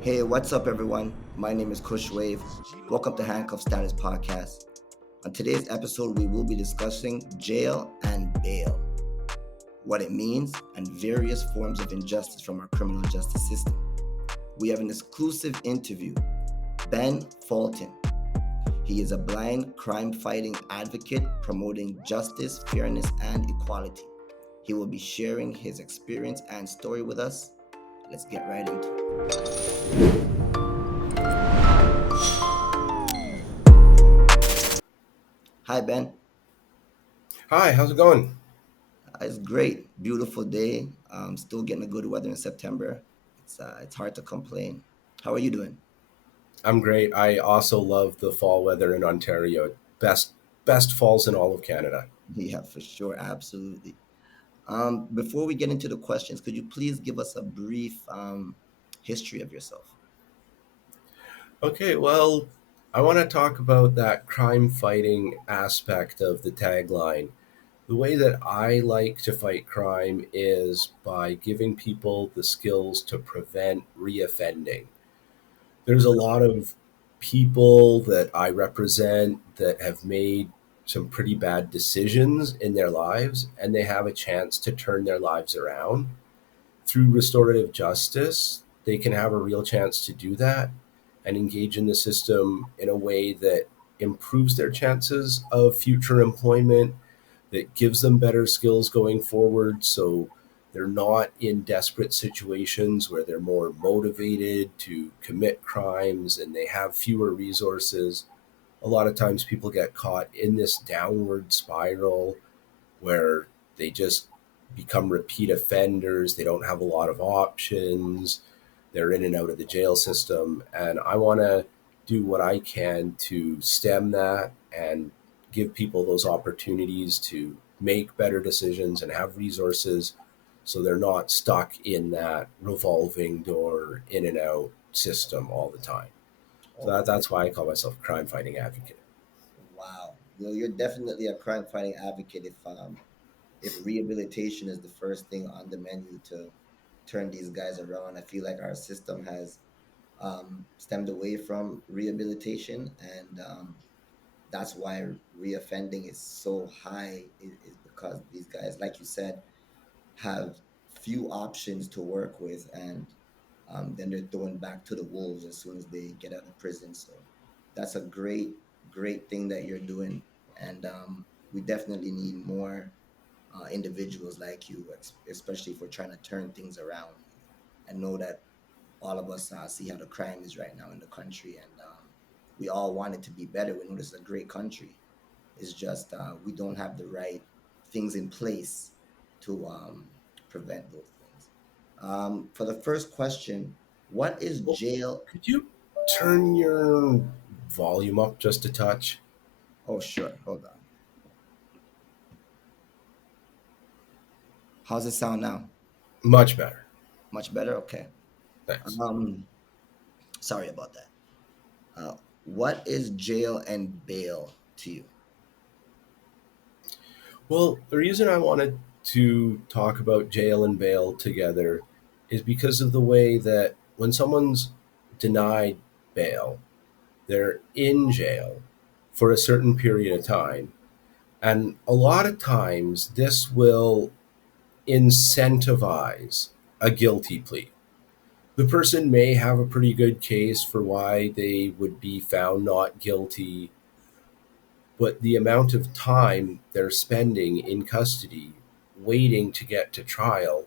Hey, what's up, everyone? My name is Kushwave. Welcome to Handcuff Status Podcast. On today's episode, we will be discussing jail and bail, what it means, and various forms of injustice from our criminal justice system. We have an exclusive interview, Ben Fulton. He is a blind crime-fighting advocate promoting justice, fairness, and equality. He will be sharing his experience and story with us. Let's get right into it. Hi, Ben. Hi, how's it going? It's great, beautiful day. Still getting a good weather in September. It's hard to complain. How are you doing? I'm great. I also love the fall weather in Ontario. Best falls in all of Canada. Yeah, for sure, absolutely. Before we get into the questions, could you please give us a brief history of yourself? Okay, well, I want to talk about that crime fighting aspect of the tagline. The way that I like to fight crime is by giving people the skills to prevent reoffending. There's a lot of people that I represent that have made some pretty bad decisions in their lives, and they have a chance to turn their lives around. Through restorative justice, they can have a real chance to do that and engage in the system in a way that improves their chances of future employment, that gives them better skills going forward. So they're not in desperate situations where they're more motivated to commit crimes and they have fewer resources. A lot of times people get caught in this downward spiral where they just become repeat offenders. They don't have a lot of options. They're in and out of the jail system. And I want to do what I can to stem that and give people those opportunities to make better decisions and have resources so they're not stuck in that revolving door in and out system all the time. So Oh, that's why I call myself a crime fighting advocate. wow. Well, you're definitely a crime-fighting advocate if rehabilitation is the first thing on the menu to turn these guys around. I feel like our system has stemmed away from rehabilitation, and that's why reoffending is so high. Is because these guys, like you said, have few options to work with, and then they're thrown back to the wolves as soon as they get out of prison. So that's a great thing that you're doing, and we definitely need more individuals like you, especially if we're trying to turn things around. I know that all of us see how the crime is right now in the country, and we all want it to be better. We know this is a great country. It's just we don't have the right things in place to prevent those things. For the first question, what is Well, jail? could you turn your volume up just a touch? Oh, sure. Hold on. How's it sound now? Much better. Much better? Okay. Thanks. Um, Sorry about that. What is jail and bail to you? Well, the reason I wanted to talk about jail and bail together is because of the way that when someone's denied bail, they're in jail for a certain period of time. And a lot of times, this will incentivize a guilty plea. The person may have a pretty good case for why they would be found not guilty, but the amount of time they're spending in custody waiting to get to trial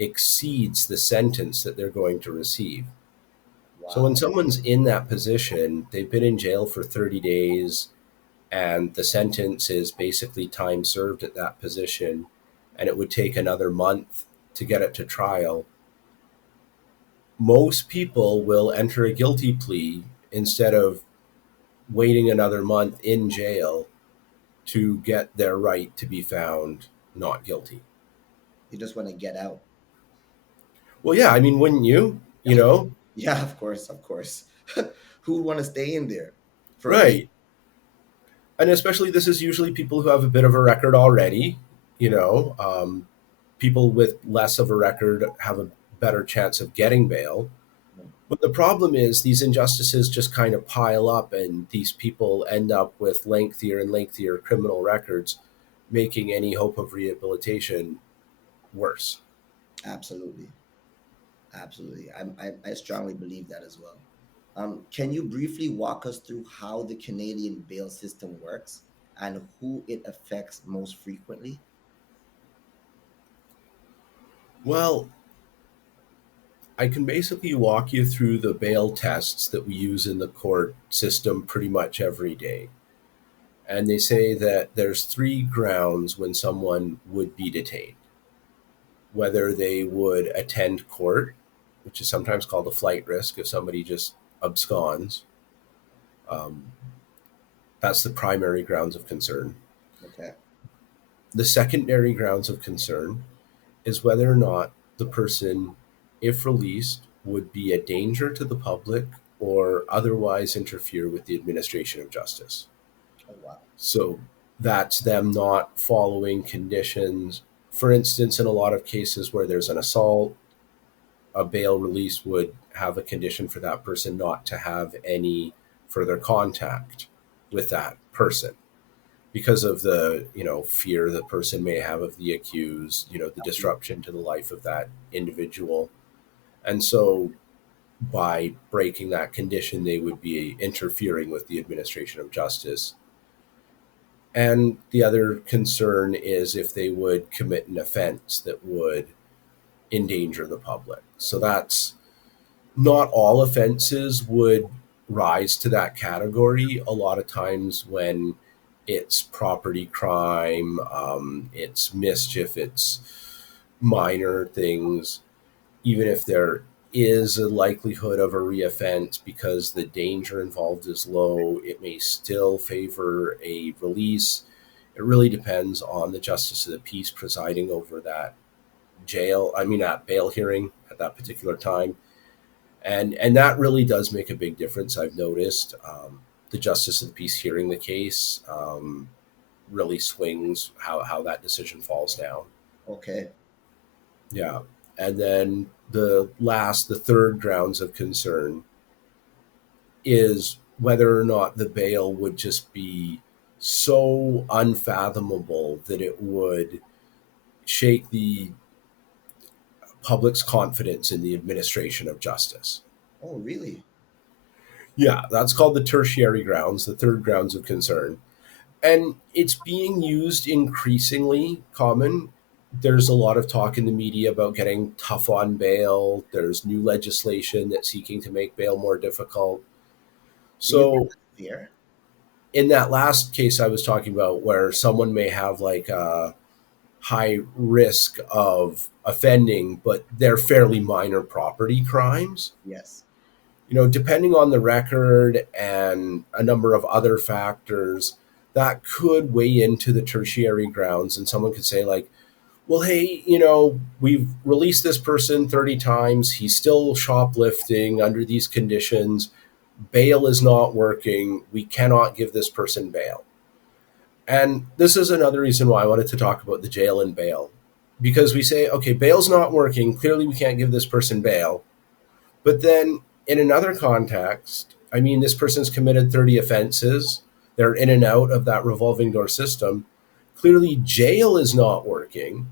exceeds the sentence that they're going to receive. So when Wow. someone's in that position, they've been in jail for 30 days and the sentence is basically time served at that position, and it would take another month to get it to trial. Most people will enter a guilty plea instead of waiting another month in jail to get their right to be found not guilty. You just want to get out. Well, yeah, I mean, wouldn't you? You know, Yeah, of course, of course. Who would want to stay in there for a week? right. And especially this is usually people who have a bit of a record already. You know, people with less of a record have a better chance of getting bail. But the problem is these injustices just kind of pile up, and these people end up with lengthier and lengthier criminal records, making any hope of rehabilitation worse. Absolutely. Absolutely. I strongly believe that as well. Can you briefly walk us through how the Canadian bail system works and who it affects most frequently? Well, I can basically walk you through the bail tests that we use in the court system pretty much every day. And they say that there's three grounds when someone would be detained: whether they would attend court, which is sometimes called a flight risk if somebody just absconds. Um, that's the primary grounds of concern. Okay. The secondary grounds of concern is whether or not the person, if released, would be a danger to the public or otherwise interfere with the administration of justice. Oh, wow. So that's them not following conditions. For instance, in a lot of cases where there's an assault, a bail release would have a condition for that person not to have any further contact with that person because of the fear the person may have of the accused, the disruption to the life of that individual. And so by breaking that condition, they would be interfering with the administration of justice. And the other concern is if they would commit an offense that would endanger the public. So that's not all offenses would rise to that category. A lot of times when it's property crime, it's mischief, it's minor things, even if there is a likelihood of a reoffense because the danger involved is low, it may still favor a release. It really depends on the justice of the peace presiding over that bail hearing at that particular time. And that really does make a big difference. I've noticed the justice of the peace hearing the case really swings how that decision falls down. Okay. Yeah. And then the third grounds of concern is whether or not the bail would just be so unfathomable that it would shake the public's confidence in the administration of justice. Oh, really? Yeah, that's called the tertiary grounds, the third grounds of concern. And it's being used increasingly common. There's a lot of talk in the media about getting tough on bail. There's new legislation that's seeking to make bail more difficult. Do you think So, that's fair? in that last case I was talking about, where someone may have like a high risk of offending, but they're fairly minor property crimes, Yes. depending on the record and a number of other factors, that could weigh into the tertiary grounds. And someone could say, like, well, hey, we've released this person 30 times. He's still shoplifting under these conditions. Bail is not working. We cannot give this person bail. And this is another reason why I wanted to talk about the jail and bail. Because we say, okay, bail's not working. Clearly, we can't give this person bail. But then in another context, I mean, this person's committed 30 offenses. They're in and out of that revolving door system. Clearly, jail is not working,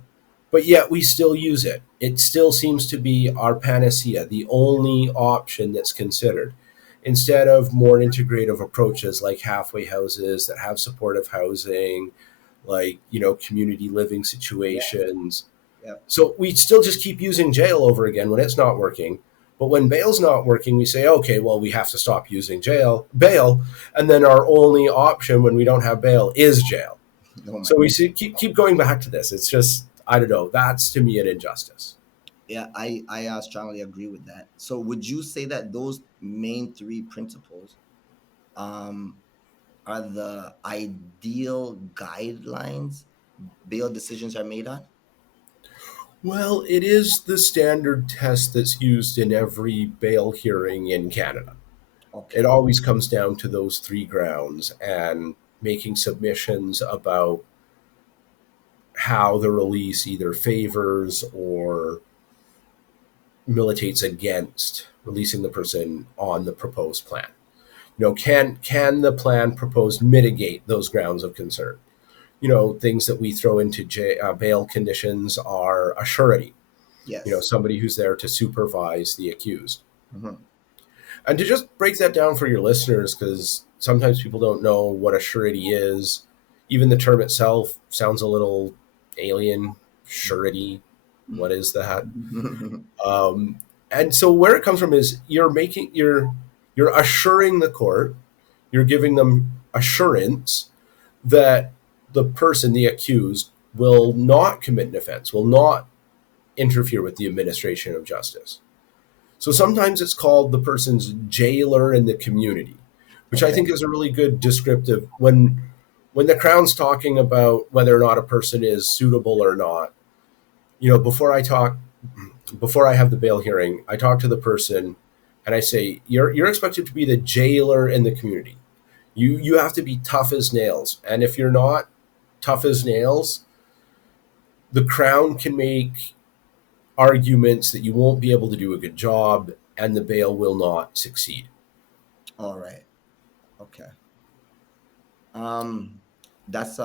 but yet we still use it. It still seems to be our panacea, the only option that's considered. Instead of more integrative approaches like halfway houses that have supportive housing, like, community living Yeah. situations. Yeah. So we still just keep using jail over again when it's not working. But when bail's not working, we say, okay, well, we have to stop using bail, and then our only option when we don't have bail is jail. Oh my So we God. keep going back to this. It's just, I don't know. That's to me an injustice. Yeah, I strongly agree with that. So would you say that those main three principles um are the ideal guidelines bail decisions are made on? Well, it is the standard test that's used in every bail hearing in Canada. It Okay. always comes down to those three grounds and making submissions about how the release either favors or militates against releasing the person on the proposed plan. Can the plan proposed mitigate those grounds of concern? Things that we throw into bail conditions are a surety, Yes. somebody who's there to supervise the accused. Hmm. And to just break that down for your listeners, because sometimes people don't know what a surety is. Even the term itself sounds a little alien. Surety, what is that? Um, and so where it comes from is you're assuring the court, you're giving them assurance that the person, the accused, will not commit an offense, will not interfere with the administration of justice. So sometimes it's called the person's jailer in the community, which I Okay. think is a really good descriptive when the Crown's talking about whether or not a person is suitable or not. Before I have the bail hearing, I talk to the person and I say, you're expected to be the jailer in the community. You have to be tough as nails. And if you're not tough as nails, the Crown can make arguments that you won't be able to do a good job and the bail will not succeed. All right. Okay. Um, that's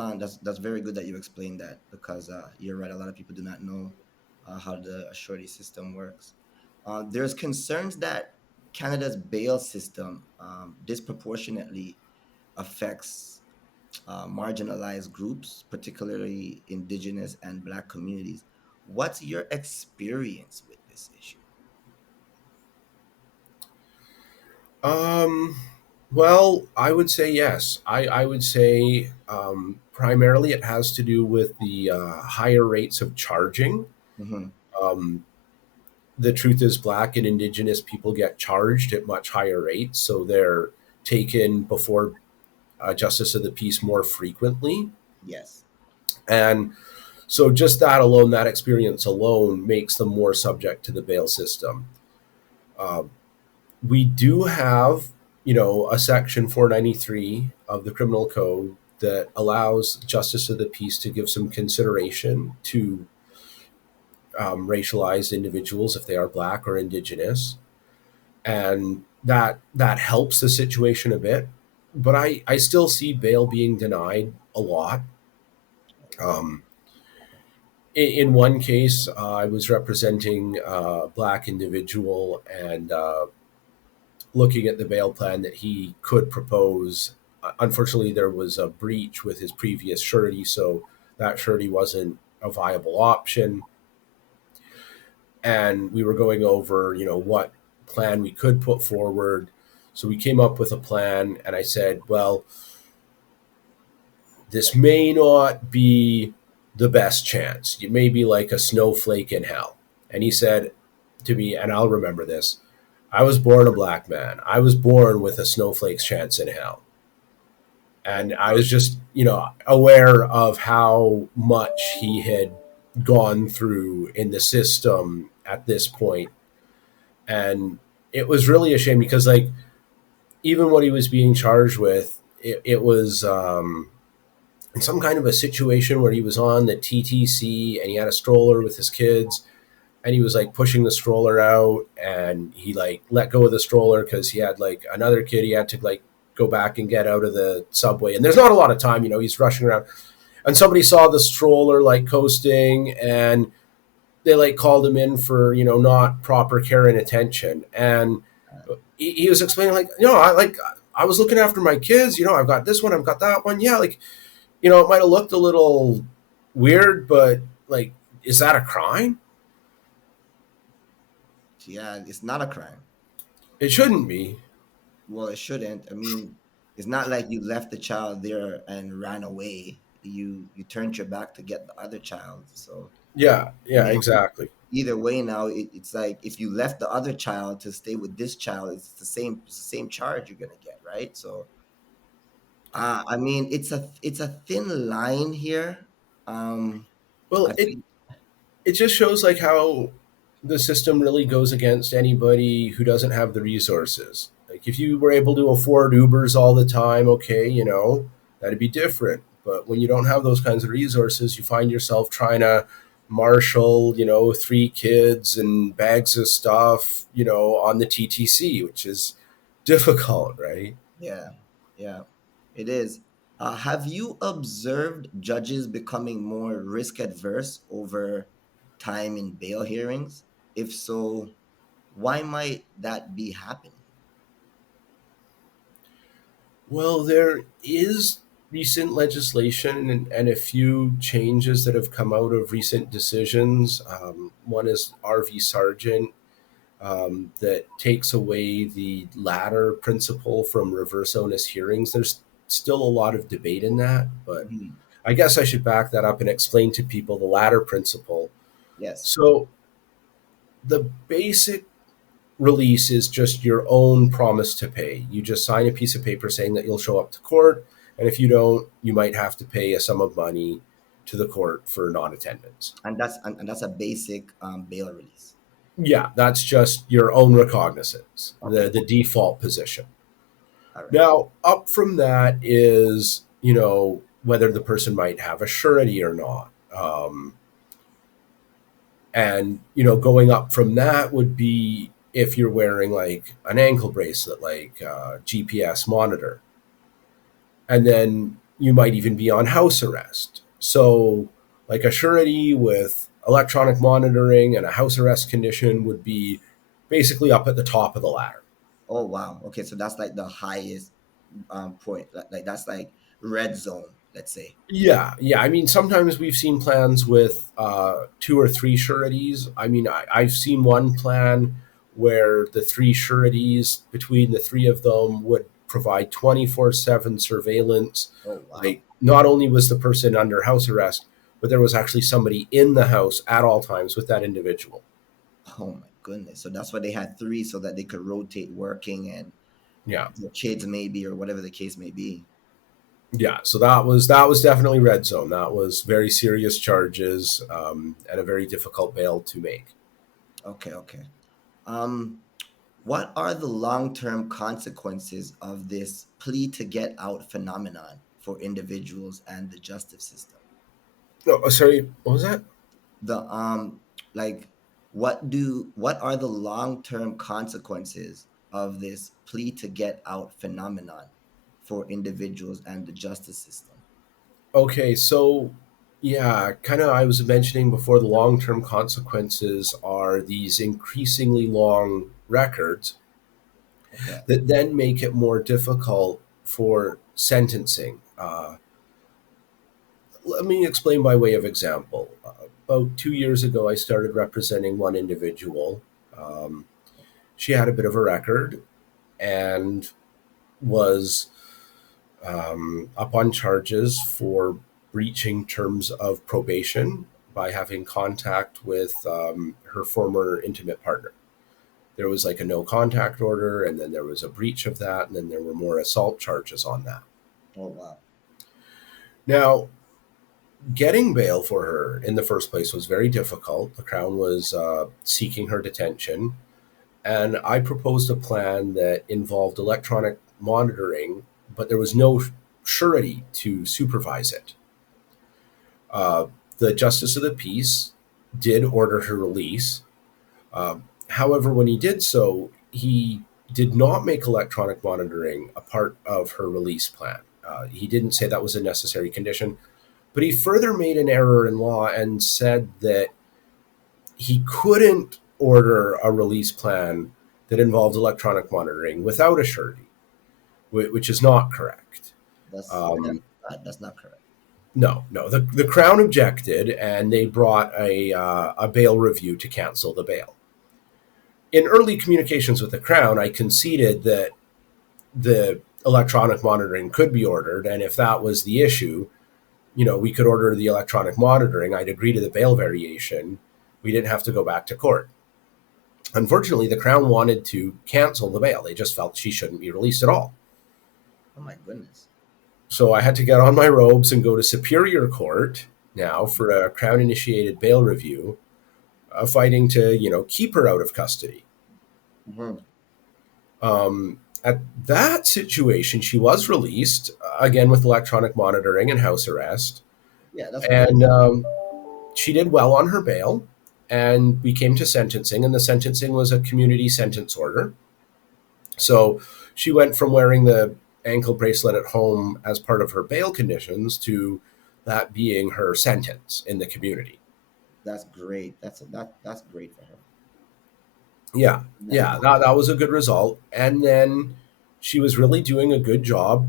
very good that you explained that, because you're right. A lot of people do not know how the surety system works. There's concerns that Canada's bail system disproportionately affects marginalized groups, particularly Indigenous and Black communities. What's your experience with this issue? Um, well, I would say yes. I would say primarily it has to do with the higher rates of charging. Hmm. Um, the truth is, Black and Indigenous people get charged at much higher rates, so they're taken before justice of the peace more frequently. Yes. And so, just that alone, that experience alone, makes them more subject to the bail system. Uh, we do have, a section 493 of the criminal code that allows justice of the peace to give some consideration to racialized individuals if they are Black or Indigenous, and that helps the situation a bit. But I still see bail being denied a lot. Okay. Um, in one case, I was representing a Black individual and looking at the bail plan that he could propose. Unfortunately, there was a breach with his previous surety, so that surety wasn't a viable option. And we were going over, what plan we could put forward. So we came up with a plan, and I said, well, this may not be the best chance. You may be like a snowflake in hell. And he said to me, and I'll remember this, I was born a Black man. I was born with a snowflake's chance in hell. And I was just, aware of how much he had gone through in the system at this point. And it was really a shame because, like, even what he was being charged with, it was in some kind of a situation where he was on the TTC and he had a stroller with his kids and he was like pushing the stroller out and he like let go of the stroller because he had like another kid he had to like go back and get out of the subway, and there's not a lot of time, he's rushing around, and somebody saw the stroller like coasting and they like called him in for not proper care and attention. And he was explaining like, I was looking after my kids, I've got this one, I've got that one, yeah, like, it might have looked a little weird, but like, is that a crime? Yeah, it's not a crime. It shouldn't be. Well, it shouldn't. I mean, it's not like you left the child there and ran away. You turned your back to get the other child. So Yeah, I yeah, mean, exactly. either way now, it's like if you left the other child to stay with this child, it's the same charge you're gonna get, right? So I mean, it's a thin line here. Um, Well, I it feel it just shows like how the system really goes against anybody who doesn't have the resources. Like if you were able to afford Ubers all the time, okay, that'd be different. But when you don't have those kinds of resources, you find yourself trying to marshal, 3 kids and bags of stuff, on the TTC, which is difficult, right? Yeah, yeah, it is. Have you observed judges becoming more risk adverse over time in bail hearings? If so, why might that be happening? Well, there is recent legislation and a few changes that have come out of recent decisions. One is RV Sargent, that takes away the ladder principle from reverse onus hearings. There's still a lot of debate in that, but Mhm. I guess I should back that up and explain to people the ladder principle. Yes. So, the basic release is just your own promise to pay. You just sign a piece of paper saying that you'll show up to court, and if you don't, you might have to pay a sum of money to the court for non-attendance. And that's a basic bail release. Yeah, that's just your own recognizance, the Okay. the default position. All right. Now, up from that is, whether the person might have a surety or not. And, going up from that would be if you're wearing like an ankle bracelet, like GPS monitor. And then you might even be on house arrest. So, like a surety with electronic monitoring and a house arrest condition would be basically up at the top of the ladder. Oh wow. Okay, so that's like the highest point. Like that's like red zone, let's say. Yeah, yeah. I mean, sometimes we've seen plans with 2 or 3 sureties. I mean, I've seen one plan where the 3 sureties, between the 3 of them, would provide 24/7 surveillance. Oh wow. Like, not only was the person under house arrest, but there was actually somebody in the house at all times with that individual. Oh my goodness. So that's why they had three so that they could rotate working and Yeah, the kids maybe or whatever the case may be. yeah. So that was definitely red zone. That was very serious charges, and a very difficult bail to make. Okay, okay. Um, what are the long-term consequences of this plea to get out phenomenon for individuals and the justice system? No, sorry, what was that? The like what are the long-term consequences of this plea to get out phenomenon for individuals and the justice system? Okay, so yeah, kind of I was mentioning before, the long term consequences are these increasingly long records Okay. that then make it more difficult for sentencing. Let me explain by way of example. About 2 years ago, I started representing one individual. Um, she had a bit of a record and was up on charges for breaching terms of probation by having contact with her former intimate partner. There was like a no contact order, and then there was a breach of that, and then there were more assault charges on that. Oh wow. Now, getting bail for her in the first place was very difficult. The Crown was seeking her detention, and I proposed a plan that involved electronic monitoring, but there was no surety to supervise it. Uh, the Justice of the Peace did order her release. However, when he did so, he did not make electronic monitoring a part of her release plan. He didn't say that was a necessary condition, but he further made an error in law and said that he couldn't order a release plan that involved electronic monitoring without a surety, which is not correct. That's Um, that's not correct. no, no. The Crown objected, and they brought a bail review to cancel the bail. In early communications with the Crown, I conceded that the electronic monitoring could be ordered, and if that was the issue, we could order the electronic monitoring. I'd agree to the bail variation. We didn't have to go back to court. Unfortunately, the Crown wanted to cancel the bail. They just felt she shouldn't be released at all. Oh my goodness. So I had to get on my robes and go to Superior Court now for a Crown initiated bail review, fighting to, keep her out of custody. Mhm. At that situation, she was released, again with electronic monitoring and house arrest. Yeah, that's good. And she did well on her bail, and we came to sentencing, and the sentencing was a community sentence order. So she went from wearing the ankle bracelet at home as part of her bail conditions to that being her sentence in the community. That's great. That's great for her. Yeah, Nice. yeah, that was a good result. And then she was really doing a good job,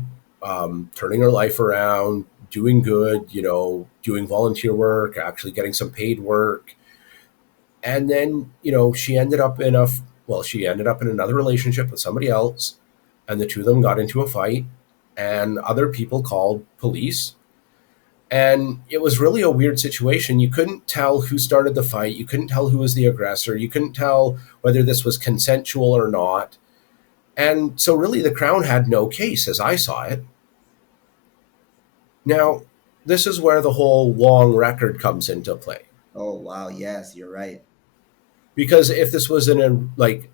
turning her life around, doing good, doing volunteer work, actually getting some paid work. And then, she ended up she ended up in another relationship with somebody else, and the two of them got into a fight, and other people called police. And it was really a weird situation. You couldn't tell who started the fight. You couldn't tell who was the aggressor. You couldn't tell whether this was consensual or not. And so, really, the Crown had no case as I saw it. Now, this is where the whole long record comes into play. Oh wow, yes, you're right. Because if this was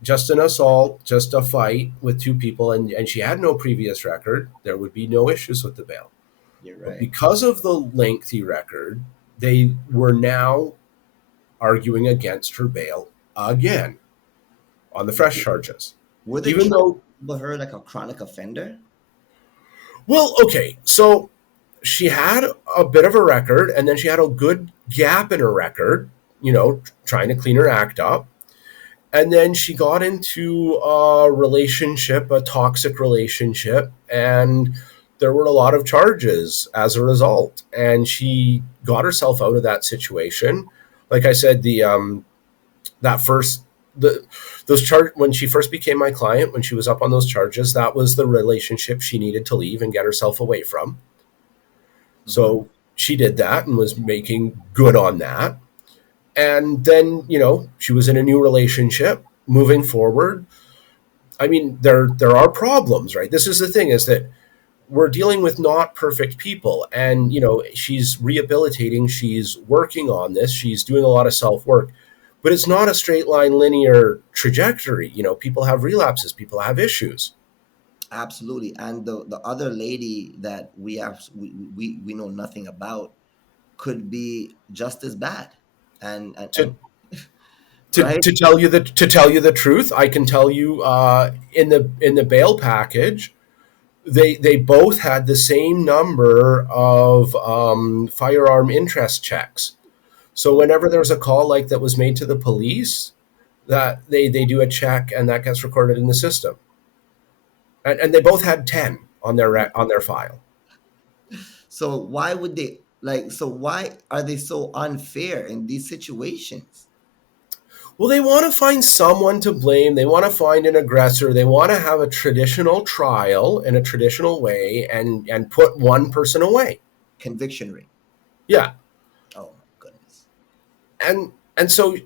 just an assault, just a fight with two people, and she had no previous record, there would be no issues with the bail. You're But right. because of the lengthy record, they were now arguing against her bail again on the fresh charges. Were they Even trying to though, label her like a chronic offender? well, okay, so she had a bit of a record, and then she had a good gap in her record, trying to clean her act up. And then she got into a relationship, a toxic relationship, and there were a lot of charges as a result. And she got herself out of that situation. Like I said, that first the those charge when she first became my client, when she was up on those charges, that was the relationship she needed to leave and get herself away from. Hmm. So she did that and was making good on that. And then, she was in a new relationship moving forward. I mean, there are problems, right? This is the thing, is that we're dealing with not perfect people, and she's rehabilitating, she's working on this, she's doing a lot of self-work, but it's not a straight line linear trajectory. People have relapses, people have issues. Absolutely. And the other lady that we know nothing about could be just as bad. And to right? to tell you the truth, I can tell you, in the bail package, they both had the same number of firearm interest checks. So Oh, whenever there's a call like that was made to the police, that they do a check, and that gets recorded in the system. And they both had 10 on their file. so why would they like? So why are they so unfair in these situations? Well, they want to find someone to blame. They want to find an aggressor. They want to have a traditional trial in a traditional way, and put one person away. Conviction rate. Yeah. Oh my goodness. And so,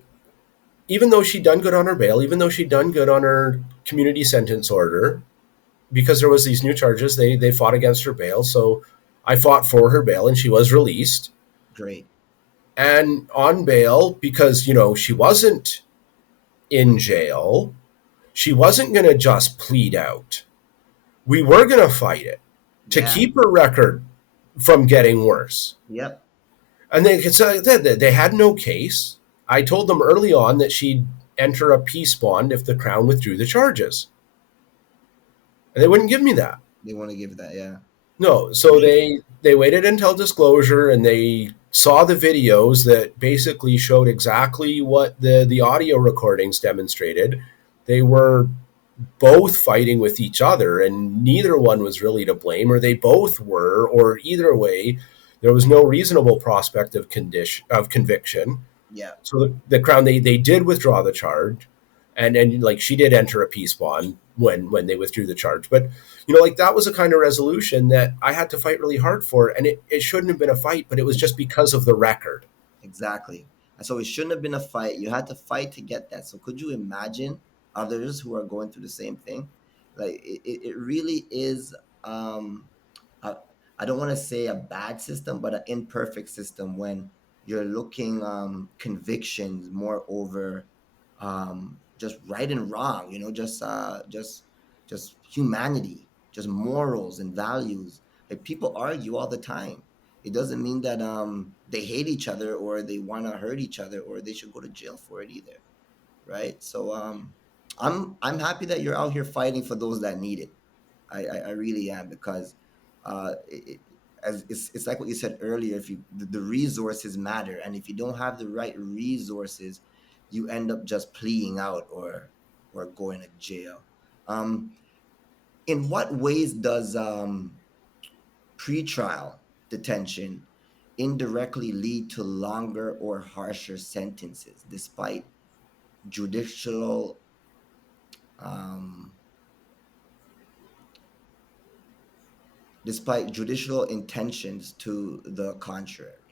even though she'd done good on her bail, even though she'd done good on her community sentence order, because there was these new charges, they fought against her bail. So I fought for her bail, and she was released. Great. And on bail, because she wasn't in jail, she wasn't going to just plead out. We were going to fight it to Yeah. keep her record from getting worse. Yep. And they had no case. I told them early on that she'd enter a peace bond if the Crown withdrew the charges, and they wouldn't give me that. They want to give that. Yeah. No, so they waited until disclosure, and they saw the videos that basically showed exactly what the audio recordings demonstrated. They were both fighting with each other, and neither one was really to blame, or they both were, or either way, there was no reasonable prospect of conviction. Yeah. So the Crown, they did withdraw the charge, and like, she did enter a peace bond when they withdrew the charge. But like, that was a kind of resolution that I had to fight really hard for, and it shouldn't have been a fight, but it was just because of the record. Exactly. And so it shouldn't have been a fight. You had to fight to get that. So could you imagine others who are going through the same thing? Like it really is I, I don't want to say a bad system, but an imperfect system when you're looking convictions more over just right and wrong, just humanity, just morals and values. Like people argue all the time. It doesn't mean that they hate each other or they want to hurt each other or they should go to jail for it either, right? So I'm happy that you're out here fighting for those that need it. I really am, because as it's like what you said earlier. If you the resources matter, and if you don't have the right resources, you end up just pleading out or going to jail. Um, in what ways does pretrial detention indirectly lead to longer or harsher sentences, judicial um, despite judicial intentions to the contrary?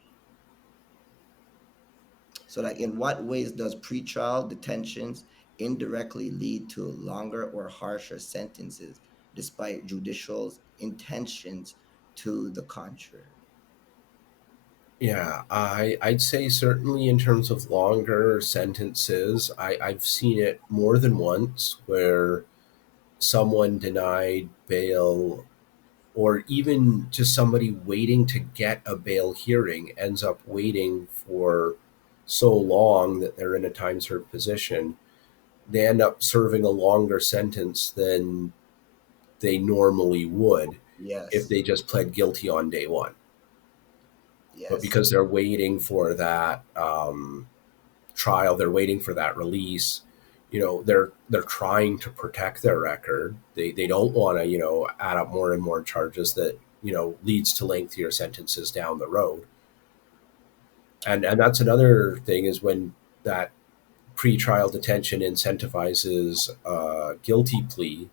So, like, in what ways does pretrial detentions indirectly lead to longer or harsher sentences despite judicial intentions to the contrary? Yeah, I'd say certainly in terms of longer sentences, I've seen it more than once where someone denied bail, or even just somebody waiting to get a bail hearing ends up waiting for so long that they're in a time served position. They end up serving a longer sentence than they normally would if Yes, they just pled guilty on day one. But yes, because they're waiting for that trial, they're waiting for that release. They're trying to protect their record. They don't want to add up more and more charges that leads to lengthier sentences down the road. And that's another thing, is when that pretrial detention incentivizes a guilty plea,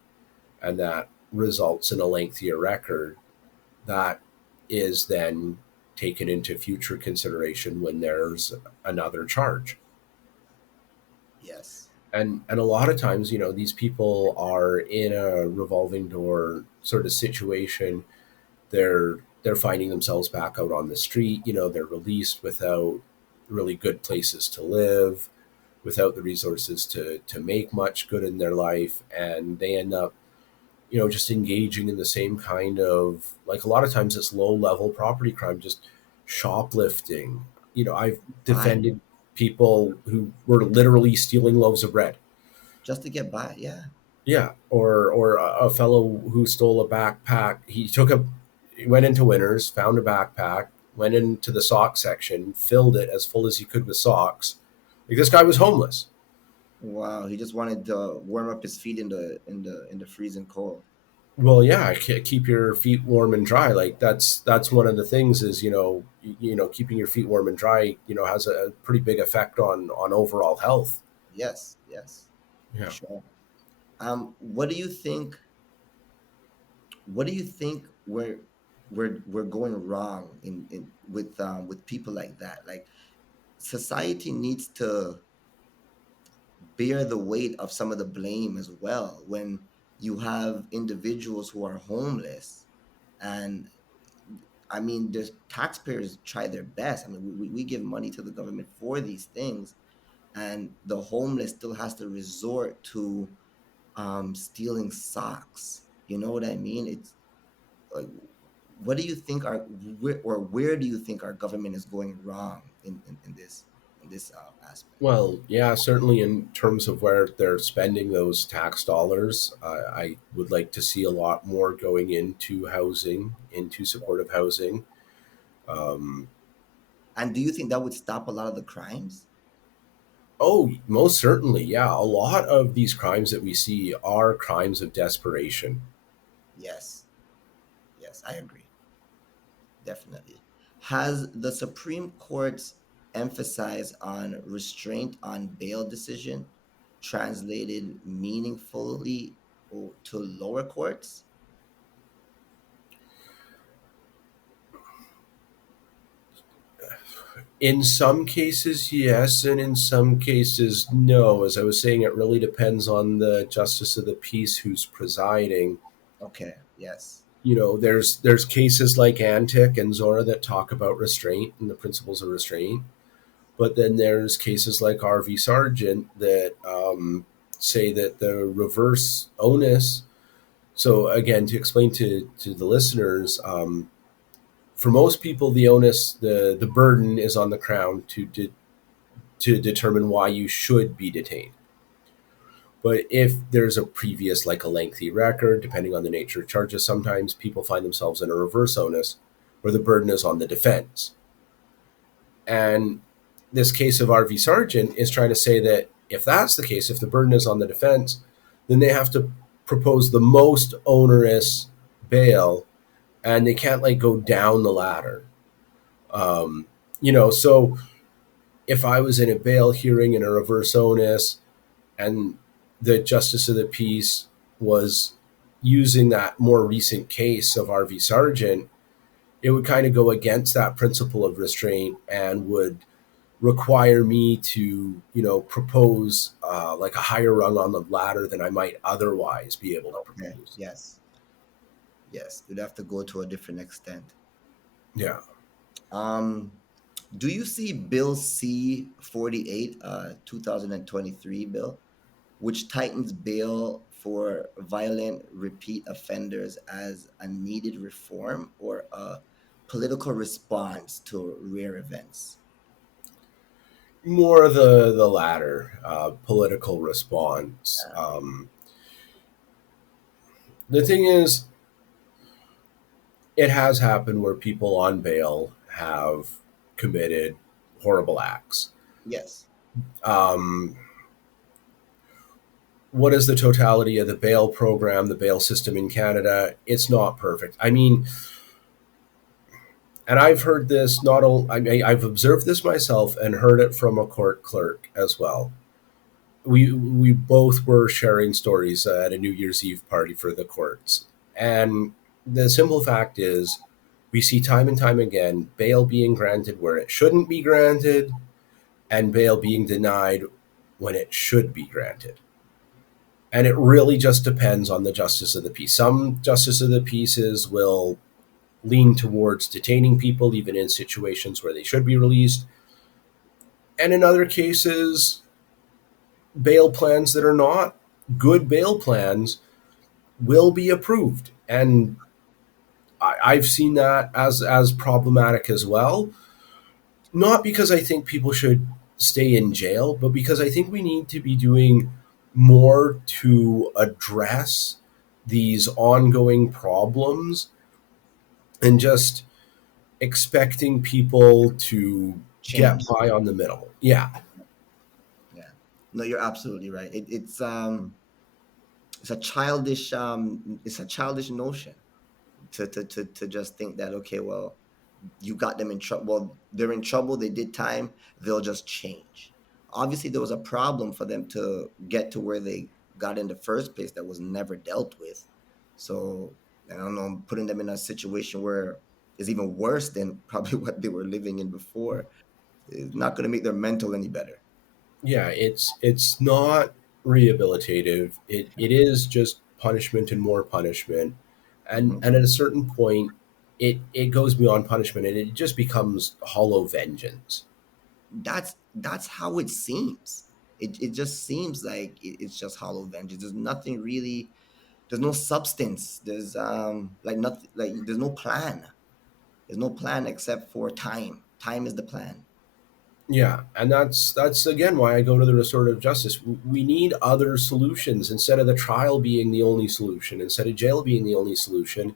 and that results in a lengthier record, that is then taken into future consideration when there's another charge. yes. And a lot of times, these people are in a revolving door sort of situation. They're finding themselves back out on the street. They're released without really good places to live, without the resources to make much good in their life, and they end up just engaging in the same kind of, like, a lot of times it's low level property crime, just shoplifting. I've Fine. defended people who were literally stealing loaves of bread. Just to get by. Yeah. Yeah, or a fellow who stole a backpack. He went into Winners, found a backpack, went into the sock section, filled it as full as he could with socks. Like, this guy was homeless. Wow. He just wanted to warm up his feet in the freezing cold. Well, yeah, keep your feet warm and dry. Like, that's one of the things, is keeping your feet warm and dry. Has a pretty big effect on overall health. Yes. Yes. For Yeah. sure. What do you think? What do you think we're going wrong in with people like that? Like, society needs to bear the weight of some of the blame as well when you have individuals who are homeless. And I mean, the taxpayers try their best. I mean, we give money to the government for these things, and the homeless still has to resort to stealing socks. You know what I mean? It's like, what do you think where do you think our government is going wrong in this aspect? Well, yeah, certainly in terms of where they're spending those tax dollars, I would like to see a lot more going into housing, into supportive housing. Um, And do you think that would stop a lot of the crimes? oh, most certainly, yeah. A lot of these crimes that we see are crimes of desperation. Yes, yes, I agree. Definitely. Has the Supreme Court's emphasis on restraint on bail decision translated meaningfully to lower courts? In some cases, yes, and in some cases, no. As I was saying, it really depends on the justice of the peace who's presiding. Okay, yes. There's cases like Antic and Zora that talk about restraint and the principles of restraint, but then there's cases like RV Sargent that say that the reverse onus. So again, to explain to the listeners, For most people, the onus, the burden is on the crown to determine why you should be detained. But if there's a previous, like a lengthy record, depending on the nature of charges, sometimes people find themselves in a reverse onus where the burden is on the defense. And this case of RV Sargent is trying to say that if that's the case, if the burden is on the defense, then they have to propose the most onerous bail, and they can't like go down the ladder. Um, so if I was in a bail hearing in a reverse onus and the justice of the peace was using that more recent case of RV Sargent, it would kind of go against that principle of restraint and would require me to, propose like a higher rung on the ladder than I might otherwise be able to Okay. propose. Yes. Yes. You'd have to go to a different extent. Yeah. Um, do you see Bill C-48, 2023 bill, which tightens bail for violent repeat offenders as a needed reform or a political response to rare events? More the latter, political response. The thing is, it has happened where people on bail have committed horrible acts. Yes. Um, what is the totality of the bail program, the bail system in Canada? It's not perfect. I mean, and I've heard this not only, I've observed this myself and heard it from a court clerk as well. We both were sharing stories at a New Year's Eve party for the courts, and the simple fact is, we see time and time again bail being granted where it shouldn't be granted, and bail being denied when it should be granted. And it really just depends on the justice of the peace. Some justice of the peaces will lean towards detaining people even in situations where they should be released. And in other cases, bail plans that are not good bail plans will be approved. And I've seen that as problematic as well. Not because I think people should stay in jail, but because I think we need to be doing more to address these ongoing problems and just expecting people to get Change. by on the middle. Yeah. Yeah. No, you're absolutely right. It's a childish notion to just think that, okay, well, you got them in trouble. Well, they're in trouble. They did time. They'll just change. Obviously, there was a problem for them to get to where they got in the first place that was never dealt with. So I don't know, putting them in a situation where it's even worse than probably what they were living in before is not going to make their mental any better. Yeah, it's not rehabilitative. It is just punishment and more punishment. And Hmm. and at a certain point it goes beyond punishment and it just becomes hollow vengeance. That's how it seems. It just seems like it's just hollow vengeance. There's nothing really. There's no substance. There's like nothing. Like there's no plan. There's no plan except for time. Time is the plan. Yeah, and that's again why I go to the restorative justice. We need other solutions instead of the trial being the only solution, instead of jail being the only solution.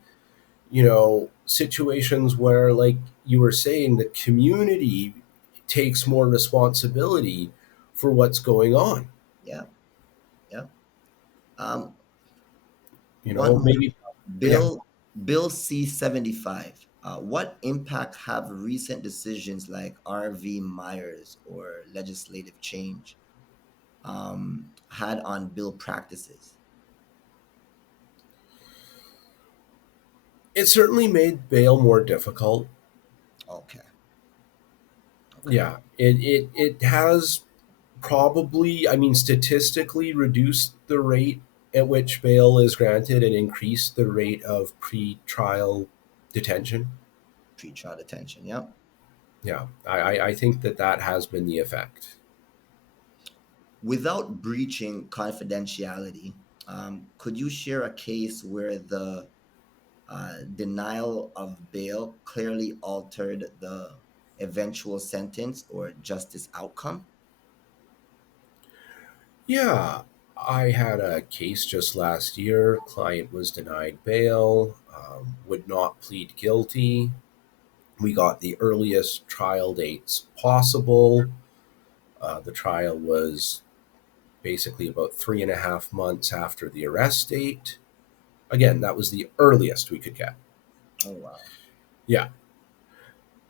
Situations where, like you were saying, the community takes more responsibility for what's going on. Yeah, yeah. Um, one You know, more. maybe, yeah. Bill Bill C-75. What impact have recent decisions like R.V. Myers or legislative change had on bill practices? It certainly made bail more difficult. Okay, okay. Yeah, it has probably, I mean, statistically reduced the rate at which bail is granted and increased the rate of pre-trial detention. Pre-trial detention. Yeah. Yeah, I think that has been the effect. Without breaching confidentiality, could you share a case where the denial of bail clearly altered the eventual sentence or justice outcome? Yeah, I had a case just last year. Client was denied bail, would not plead guilty. We got the earliest trial dates possible. The trial was basically about 3.5 months after the arrest date. Again, that was the earliest we could get. Oh, wow. Yeah.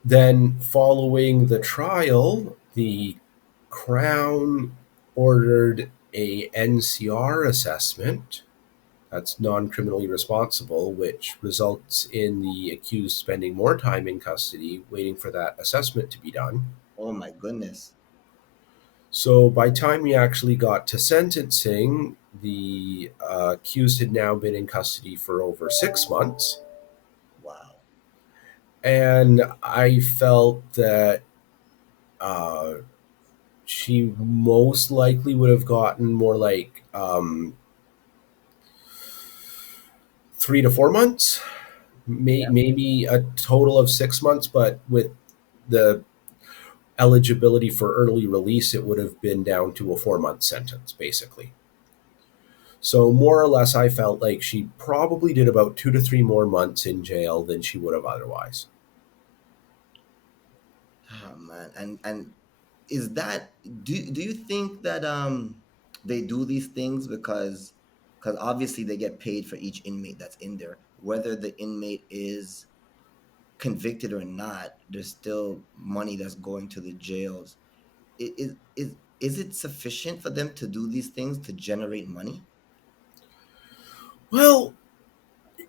Then, following the trial, the Crown ordered a NCR assessment. That's non criminally responsible, which results in the accused spending more time in custody waiting for that assessment to be done. Oh, my goodness. So by time we actually got to sentencing, the accused had now been in custody for over 6 months. Wow. And I felt that uh, she most likely would have gotten more like 3 to 4 months, Yeah. maybe a total of 6 months, but with the eligibility for early release, it would have been down to a 4 month sentence, basically. So, more or less, I felt like she probably did about 2 to 3 more months in jail than she would have otherwise. Oh, man. And is that, do you think that they do these things because obviously they get paid for each inmate that's in there, whether the inmate is convicted or not, there's still money that's going to the jails. Is it sufficient for them to do these things to generate money? Well,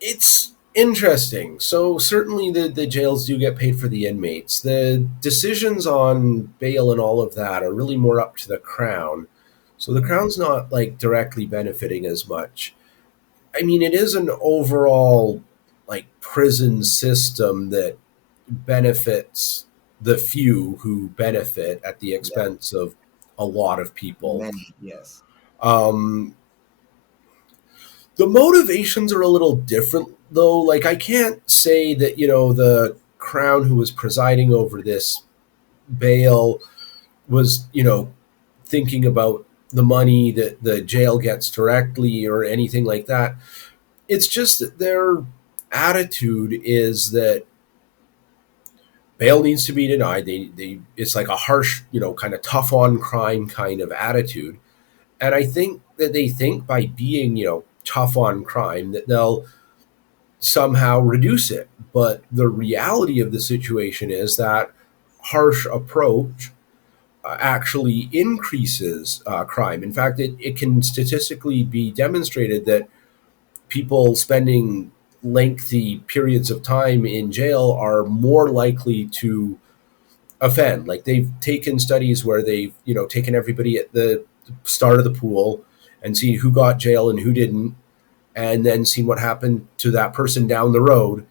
it's interesting. So, certainly the jails do get paid for the inmates. The decisions on bail and all of that are really more up to the Crown. So, the Mm, Crown's not like directly benefiting as much. I mean, it is an overall like prison system that benefits the few who benefit at the yeah, expense of a lot of people. many, yes. Um, the motivations are a little different, though. Like, I can't say that, the Crown who was presiding over this bail was, thinking about the money that the jail gets directly or anything like that. It's just that their attitude is that bail needs to be denied. It's like a harsh, kind of tough on crime kind of attitude. And I think that they think by being, tough on crime that they'll somehow reduce it. But the reality of the situation is that harsh approach actually increases crime. In fact, it can statistically be demonstrated that people spending lengthy periods of time in jail are more likely to offend. Like, they've taken studies where they've taken everybody at the start of the pool and seen who got jail and who didn't, and then seen what happened to that person down the road.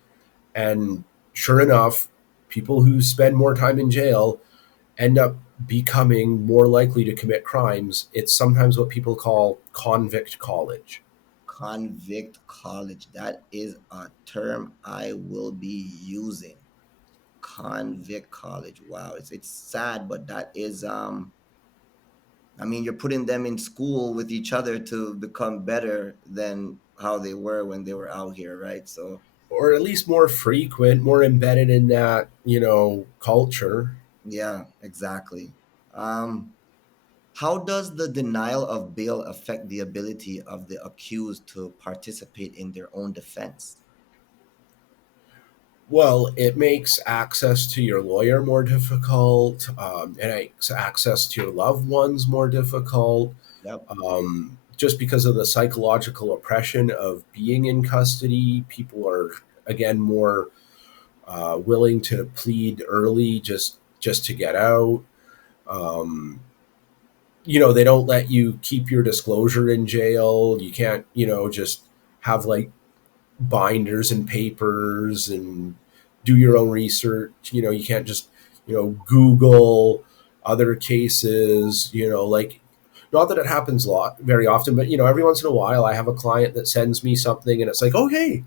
And sure enough, people who spend more time in jail end up becoming more likely to commit crimes. It's sometimes what people call convict college. Convict college. That is a term I will be using. Convict college. Wow. It's sad, but that is I mean, you're putting them in school with each other to become better than how they were when they were out here, right? So, Or at least more frequent, more embedded in that, culture. yeah, exactly. Um, how does the denial of bail affect the ability of the accused to participate in their own defense? Well, it makes access to your lawyer more difficult. It makes access to your loved ones more difficult. Yep. Just because of the psychological oppression of being in custody, people are again more willing to plead early just to get out. Um, they don't let you keep your disclosure in jail. You can't, just have like binders and papers and do your own research. You can't just, Google other cases, like, not that it happens a lot very often, but every once in a while I have a client that sends me something and it's like, oh, hey,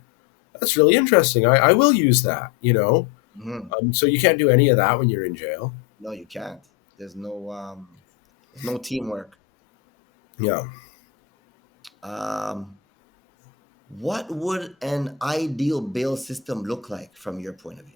That's really interesting. I will use that, you know. Hmm. So you can't do any of that when you're in jail. No, you can't. There's no teamwork. Yeah. Um, what would an ideal bail system look like from your point of view?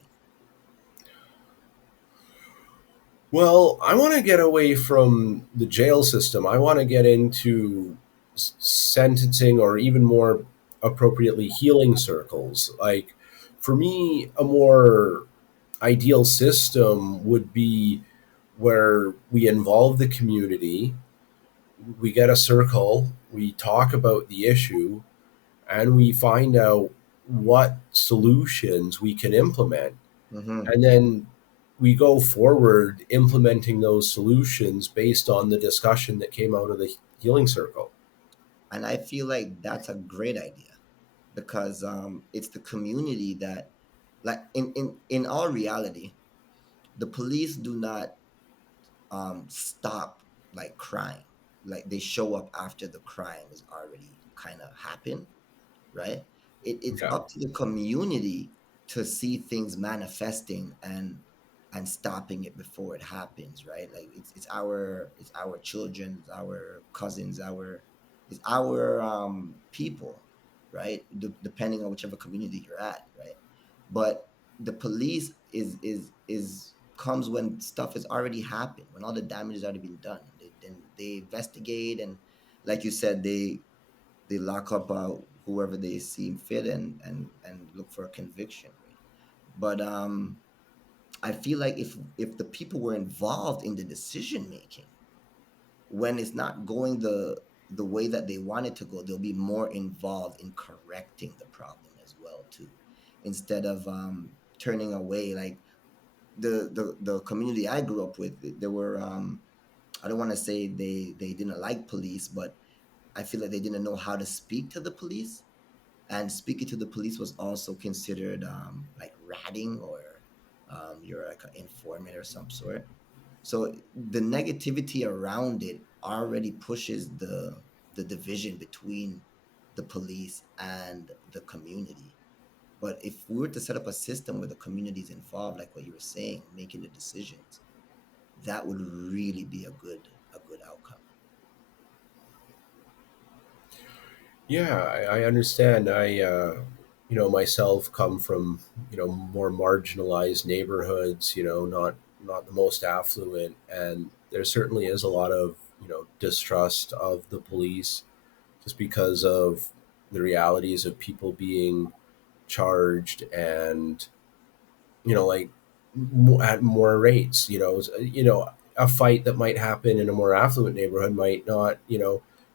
Well, I want to get away from the jail system. I want to get into sentencing, or even more appropriately, healing circles. Like, for me, a more ideal system would be where we involve the community, we get a circle, we talk about the issue, and we find out what solutions we can implement. Hmm. And then we go forward implementing those solutions based on the discussion that came out of the healing circle. And I feel like that's a great idea because it's the community that, like, in all reality, the police do not stop like crime. Like they show up after the crime is already kind of happened, right? It's Okay. up to the community to see things manifesting and stopping it before it happens, right? Like it's our children, it's our cousins, it's our people, right? Depending on whichever community you're at, right? But the police is comes when stuff has already happened, when all the damage has already been done. Then they investigate, and like you said, they lock up whoever they seem fit, and look for a conviction, right? But I feel like if the people were involved in the decision making, when it's not going the way that they want it to go, they'll be more involved in correcting the problem as well too, instead of turning away. Like the community I grew up with, there were I don't want to say they didn't like police, but I feel like they didn't know how to speak to the police, and speaking to the police was also considered like ratting, or you're like an informant or some sort. So the negativity around it already pushes the division between the police and the community. But if we were to set up a system where the community is involved, like what you were saying, making the decisions, that would really be a good outcome. Yeah, I understand. Myself come from, more marginalized neighborhoods, not the most affluent. And there certainly is a lot of, distrust of the police just because of the realities of people being charged and, like at more rates. A fight that might happen in a more affluent neighborhood might not,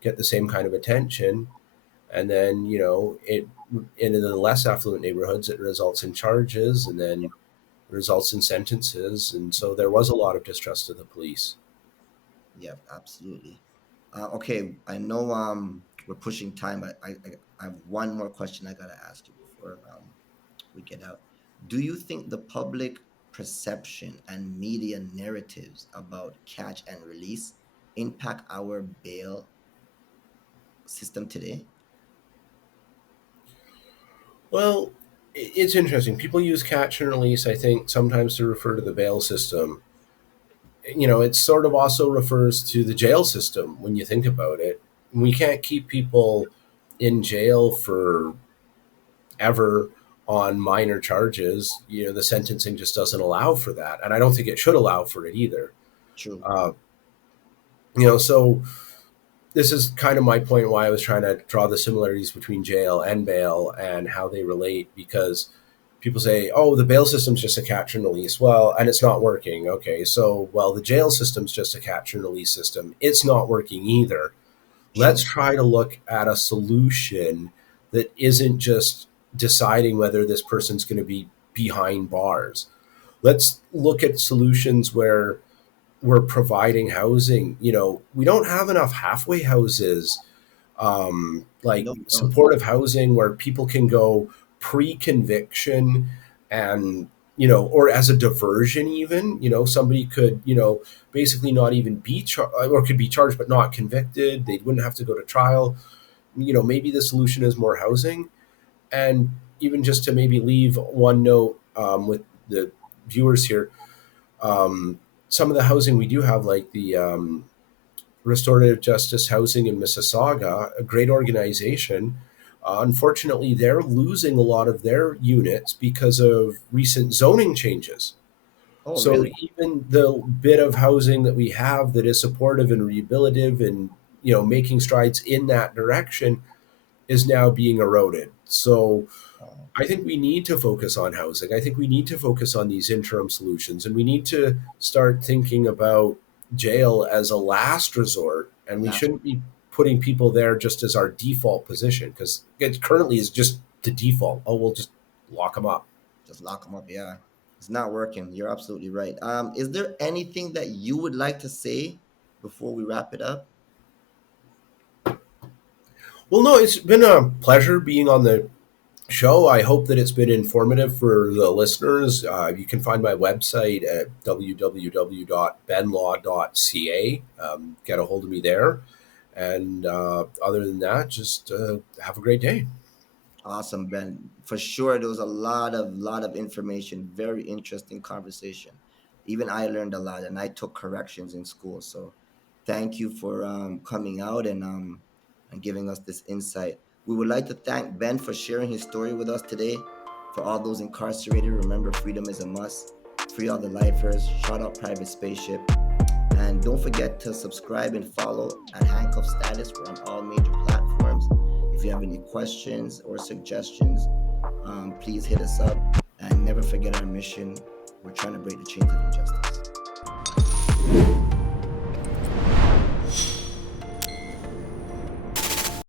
get the same kind of attention, and then in the less affluent neighborhoods it results in charges, and then results in sentences, and so there was a lot of distrust of the police. Yeah, absolutely. Okay, I know we're pushing time, but I have one more question I gotta ask you before we get out. Do you think the public perception and media narratives about catch and release impact our bail system today? Well, it's interesting. People use catch and release, I think, sometimes to refer to the bail system. It sort of also refers to the jail system when you think about it. We can't keep people in jail for ever on minor charges. The sentencing just doesn't allow for that, and I don't think it should allow for it either. True. Uh, so this is kind of my point why I was trying to draw the similarities between jail and bail and how they relate, because people say, oh, the bail system's just a catch and release. Well, and it's not working. Okay, so, well, the jail system's just a catch and release system. It's not working either. Let's True. try to look at a solution that isn't just deciding whether this person's going to be behind bars. Let's look at solutions where we're providing housing. We don't have enough halfway houses, like No, we don't. supportive housing where people can go pre-conviction, and or as a diversion. Even somebody could basically not even be or could be charged but not convicted. They wouldn't have to go to trial. Maybe the solution is more housing. And even just to maybe leave one note with the viewers here, some of the housing we do have, like the Restorative Justice Housing in Mississauga, a great organization. Unfortunately, they're losing a lot of their units because of recent zoning changes. Oh, So really? even the bit of housing that we have that is supportive and rehabilitative and making strides in that direction is now being eroded. So Oh, I think we need to focus on housing. I think we need to focus on these interim solutions, and we need to start thinking about jail as a last resort. And we last shouldn't be putting people there just as our default position, because it currently is just the default. Oh, we'll just lock them up. just lock them up. Yeah, it's not working. You're absolutely right. Is there anything that you would like to say before we wrap it up? Well, no, it's been a pleasure being on the show. I hope that it's been informative for the listeners. You can find my website at www.benlaw.ca. Get a hold of me there. And other than that, just have a great day. Awesome, Ben. For sure, there was a lot of information. Very interesting conversation. Even I learned a lot, and I took corrections in school. So, thank you for coming out and giving us this insight. We would like to thank Ben for sharing his story with us today. For all those incarcerated, remember freedom is a must. Free all the lifers. Shout out Private Spaceship. And don't forget to subscribe and follow at Handcuff Status. We're on all major platforms. If you have any questions or suggestions, please hit us up. And never forget our mission. We're trying to break the chains of injustice.